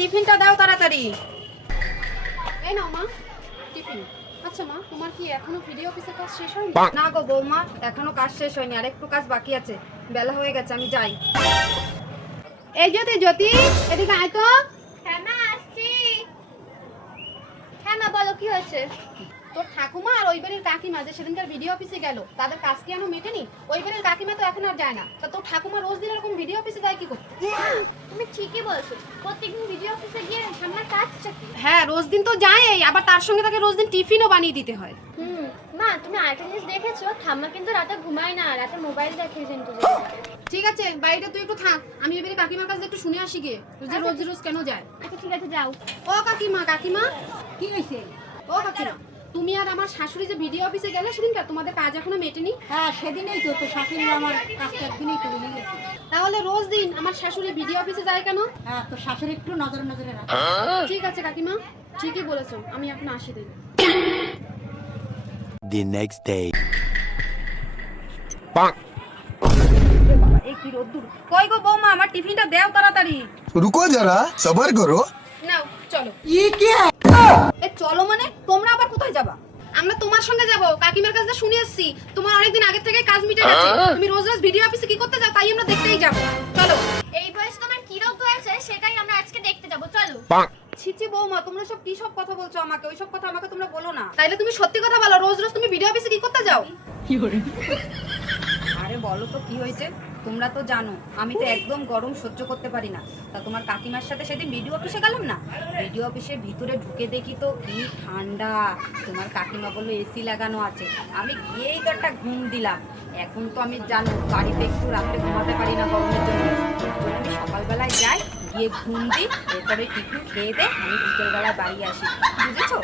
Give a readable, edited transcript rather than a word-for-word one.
টিফিনটা দাও তাড়াতাড়ি। এই নাও মা টিফিন। আচ্ছা মা, তোমার কি এখনো ভিডিও অফিসের কাজ শেষ হয়নি? না গো বৌমা, এখনো কাজ শেষ হয়নি, আর একটু কাজ বাকি আছে। বেলা হয়ে গেছে, আমি যাই। এই জ্যোতি, জ্যোতি এদিকে আয় তো। হ্যাঁ মা আসছি। হ্যাঁ মা বলো কি হয়েছে? তোর ঠাকুমা আর ওই বাড়ির কাকিমা যে সেদিনকার ভিডিও অফিসে গেল, তাদের কাজ কি এখনো মেটেনি? ওই বাড়ির কাকিমা তো এখন আর যায় না, তা তোর ঠাকুমা রোজ দিন এরকম ভিডিও অফিসে যায় কি করতে? তুমি ঠিকই বলছো, প্রত্যেকদিন ভিডিও অফিসে গিয়ে ঠাম্মার কাজটা কি? হ্যাঁ রোজ দিন তো যায়, আবার তার সঙ্গে তাকে রোজ দিন টিফিনও বানিয়ে দিতে হয়। মা তুমি আরেকটা জিনিস দেখেছো, ঠাম্মা কিন্তু রাতে ঘুমায় না, রাতে মোবাইল দেখে কিন্তু। ঠিক আছে বাড়িটা তুই একটু থাক, আমি এবারে কাকিমার কাছে একটু শুনে আসি গে, যে রোজ রোজ কেন যায়। আচ্ছা ঠিক আছে যাও। ও কাকিমা, কাকিমা কি হয়েছে? ও কাকিমা, তুমি আর আমার শাশুড়ি যে ভিডিও অফিসে গেলে সেদিনকার, তোমাদের কাজ এখনো মেটেনি? হ্যাঁ সেদিনেই তো শাশুড়ি আমার কাজটা একদিনই করে নিয়ে গেছে। তাহলে রোজ দিন আমার শাশুড়ি ভিডিও অফিসে যায় কেন? হ্যাঁ তো শাশুড়ি একটু নজরে নজরে রাখে। ঠিক আছে কাকিমা, ঠিকই বলেছো, আমি এখন আসি দিই। The next day. এই কি রোদ্দুর! কই গো বৌমা, আমার টিফিনটা দাও তাড়াতাড়ি। रुको जरा सबर करो। নাও চলো। এ চলো মানে? তোমরা আবার কোথায় যাবা? আমরা তোমার সঙ্গে যাব, কাকিমার কাছে শুনে এসেছি তোমার অনেকদিন আগে থেকে কাজ মিটে গেছে, তুমি রোজ রোজ ভিডিও অফিসে কি করতে যাও তাই আমরা দেখতেই যাব। চলো। এই বয়সে তোমার কি রোগ হয়েছে সেটাই আমরা আজকে দেখতে যাবো, চলো। ছিছি বৌমা, তোমরা সব কি সব কথা বলছো আমাকে? ওইসব কথা আমাকে তোমরা বলো না। তাইলে তুমি সত্যি কথা বলো, রোজ রোজ তুমি ভিডিও অফিসে কি করতে যাও? আরে বলো তো কি হয়েছে? তোমরা তো জানো আমি তো একদম গরম সহ্য করতে পারি না। তা তোমার কাকিমার সাথে সেদিন ভিডিও অফিসে গেলাম না, ভিডিও অফিসের ভিতরে ঢুকে দেখি তো কি ঠান্ডা। তোমার কাকিমা বললো এসি লাগানো আছে, আমি গিয়েই তো একটা ঘুম দিলাম। এখন তো আমি জানো বাড়িতে একটু রাত্রে ঘুমাতে পারি না গরমের জন্য, আমি সকালবেলায় যাই, গিয়ে ঘুম দিই, এরপরে টিফিন খেয়ে দে আমি বিকেলবেলায় বাড়ি আসি, বুঝেছো?